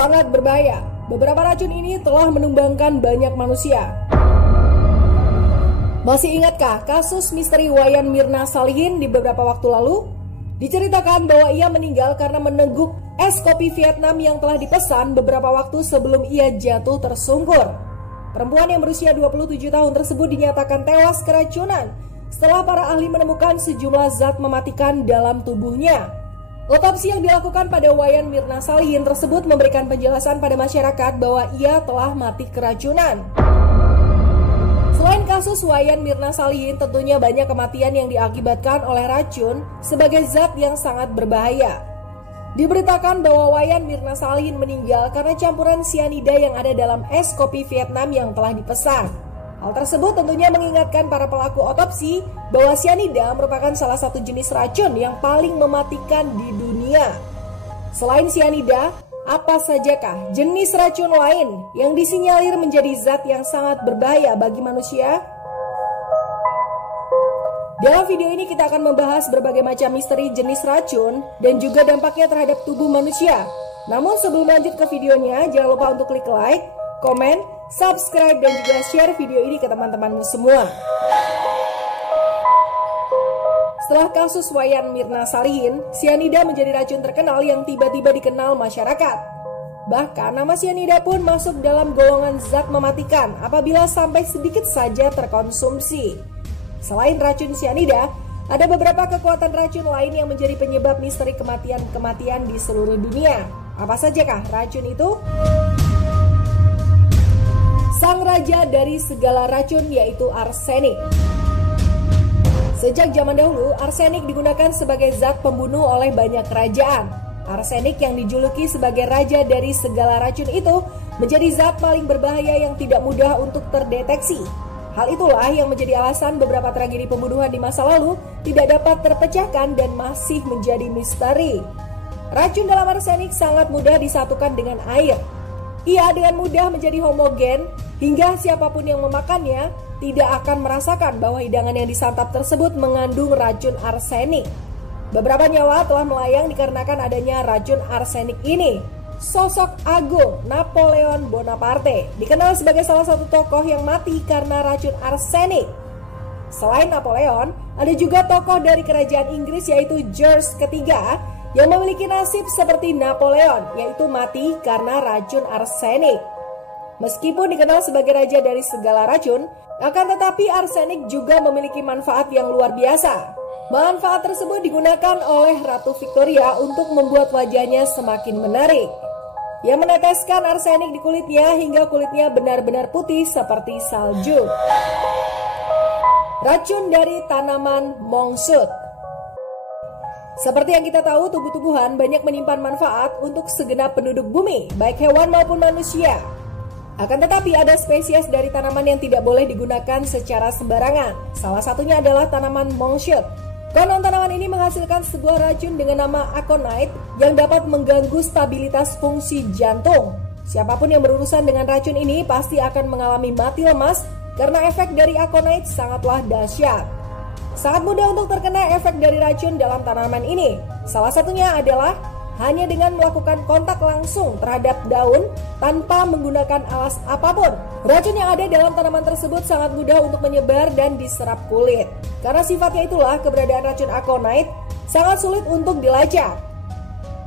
sangat berbahaya. Beberapa racun ini telah menumbangkan banyak manusia. Masih ingatkah kasus misteri Wayan Mirna Salihin di beberapa waktu lalu? Diceritakan bahwa ia meninggal karena meneguk es kopi Vietnam yang telah dipesan beberapa waktu sebelum ia jatuh tersungkur. Perempuan yang berusia 27 tahun tersebut dinyatakan tewas keracunan setelah para ahli menemukan sejumlah zat mematikan dalam tubuhnya. Otopsi yang dilakukan pada Wayan Mirna Salihin tersebut memberikan penjelasan pada masyarakat bahwa ia telah mati keracunan. Selain kasus Wayan Mirna Salihin, tentunya banyak kematian yang diakibatkan oleh racun sebagai zat yang sangat berbahaya. Diberitakan bahwa Wayan Mirna Salihin meninggal karena campuran sianida yang ada dalam es kopi Vietnam yang telah dipesan. Hal tersebut tentunya mengingatkan para pelaku otopsi bahwa sianida merupakan salah satu jenis racun yang paling mematikan di dunia. Selain sianida, apa sajakah jenis racun lain yang disinyalir menjadi zat yang sangat berbahaya bagi manusia? Dalam video ini kita akan membahas berbagai macam misteri jenis racun dan juga dampaknya terhadap tubuh manusia. Namun sebelum lanjut ke videonya, jangan lupa untuk klik like, komen, subscribe, dan juga share video ini ke teman-temanmu semua. Setelah kasus Wayan Mirna Salihin, sianida menjadi racun terkenal yang tiba-tiba dikenal masyarakat. Bahkan nama sianida pun masuk dalam golongan zat mematikan apabila sampai sedikit saja terkonsumsi. Selain racun sianida, ada beberapa kekuatan racun lain yang menjadi penyebab misteri kematian-kematian di seluruh dunia. Apa sajakah racun itu? Sang raja dari segala racun yaitu arsenik. Sejak zaman dahulu, arsenik digunakan sebagai zat pembunuh oleh banyak kerajaan. Arsenik yang dijuluki sebagai raja dari segala racun itu menjadi zat paling berbahaya yang tidak mudah untuk terdeteksi. Hal itulah yang menjadi alasan beberapa tragedi pembunuhan di masa lalu tidak dapat terpecahkan dan masih menjadi misteri. Racun dalam arsenik sangat mudah disatukan dengan air. Ia dengan mudah menjadi homogen hingga siapapun yang memakannya tidak akan merasakan bahwa hidangan yang disantap tersebut mengandung racun arsenik. Beberapa nyawa telah melayang dikarenakan adanya racun arsenik ini. Sosok agung Napoleon Bonaparte dikenal sebagai salah satu tokoh yang mati karena racun arsenik. Selain Napoleon, ada juga tokoh dari kerajaan Inggris yaitu George III yang memiliki nasib seperti Napoleon, yaitu mati karena racun arsenik. Meskipun dikenal sebagai raja dari segala racun, akan tetapi arsenik juga memiliki manfaat yang luar biasa. Manfaat tersebut digunakan oleh Ratu Victoria untuk membuat wajahnya semakin menarik. Ia meneteskan arsenik di kulitnya hingga kulitnya benar-benar putih seperti salju. Racun dari tanaman mongsut. Seperti yang kita tahu, tumbuh-tumbuhan banyak menyimpan manfaat untuk segenap penduduk bumi, baik hewan maupun manusia. Akan tetapi ada spesies dari tanaman yang tidak boleh digunakan secara sembarangan. Salah satunya adalah tanaman mongsut. Konon tanaman ini menghasilkan sebuah racun dengan nama aconite yang dapat mengganggu stabilitas fungsi jantung. Siapapun yang berurusan dengan racun ini pasti akan mengalami mati lemas karena efek dari aconite sangatlah dahsyat. Sangat mudah untuk terkena efek dari racun dalam tanaman ini. Salah satunya adalah hanya dengan melakukan kontak langsung terhadap daun tanpa menggunakan alas apapun. Racun yang ada dalam tanaman tersebut sangat mudah untuk menyebar dan diserap kulit. Karena sifatnya itulah keberadaan racun aconite sangat sulit untuk dilacak.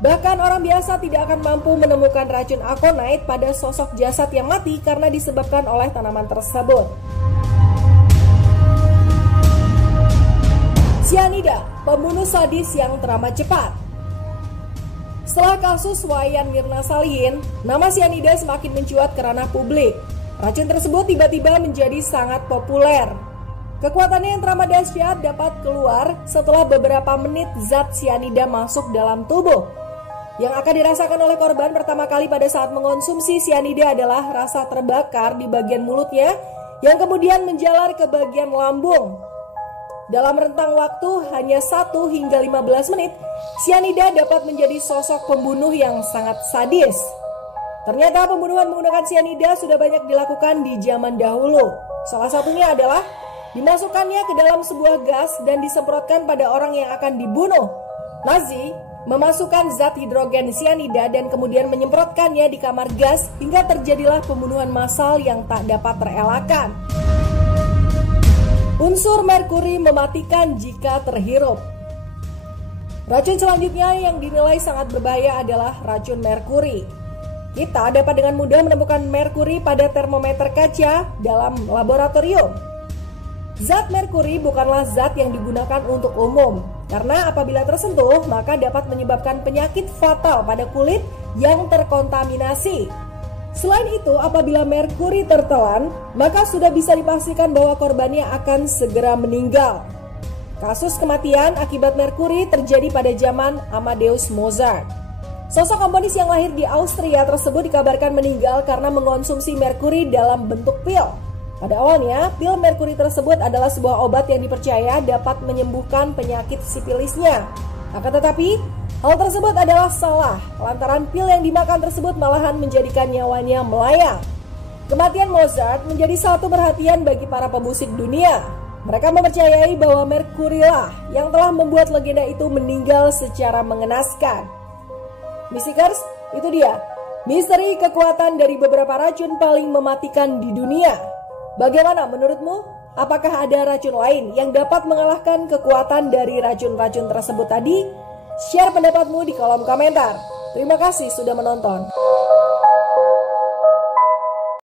Bahkan orang biasa tidak akan mampu menemukan racun aconite pada sosok jasad yang mati karena disebabkan oleh tanaman tersebut. Sianida, pembunuh sadis yang teramat cepat. Setelah kasus Wayan Mirna Salihin, nama sianida semakin mencuat ke ranah publik. Racun tersebut tiba-tiba menjadi sangat populer. Kekuatannya yang teramat dahsyat dapat keluar setelah beberapa menit zat sianida masuk dalam tubuh. Yang akan dirasakan oleh korban pertama kali pada saat mengonsumsi sianida adalah rasa terbakar di bagian mulutnya yang kemudian menjalar ke bagian lambung. Dalam rentang waktu hanya 1 hingga 15 menit, sianida dapat menjadi sosok pembunuh yang sangat sadis. Ternyata pembunuhan menggunakan sianida sudah banyak dilakukan di zaman dahulu. Salah satunya adalah dimasukkannya ke dalam sebuah gas dan disemprotkan pada orang yang akan dibunuh. Nazi memasukkan zat hidrogen sianida dan kemudian menyemprotkannya di kamar gas hingga terjadilah pembunuhan massal yang tak dapat terelakkan. Unsur merkuri mematikan jika terhirup. Racun selanjutnya yang dinilai sangat berbahaya adalah racun merkuri. Kita dapat dengan mudah menemukan merkuri pada termometer kaca dalam laboratorium. Zat merkuri bukanlah zat yang digunakan untuk umum, karena apabila tersentuh maka dapat menyebabkan penyakit fatal pada kulit yang terkontaminasi. Selain itu, apabila merkuri tertelan, maka sudah bisa dipastikan bahwa korbannya akan segera meninggal. Kasus kematian akibat merkuri terjadi pada zaman Amadeus Mozart. Sosok komponis yang lahir di Austria tersebut dikabarkan meninggal karena mengonsumsi merkuri dalam bentuk pil. Pada awalnya, pil merkuri tersebut adalah sebuah obat yang dipercaya dapat menyembuhkan penyakit sifilisnya. Akan tetapi, hal tersebut adalah salah, lantaran pil yang dimakan tersebut malahan menjadikan nyawanya melayang. Kematian Mozart menjadi satu perhatian bagi para pemusik dunia. Mereka mempercayai bahwa merkuri lah yang telah membuat legenda itu meninggal secara mengenaskan. Misikers, itu dia misteri kekuatan dari beberapa racun paling mematikan di dunia. Bagaimana menurutmu? Apakah ada racun lain yang dapat mengalahkan kekuatan dari racun-racun tersebut tadi? Share pendapatmu di kolom komentar. Terima kasih sudah menonton.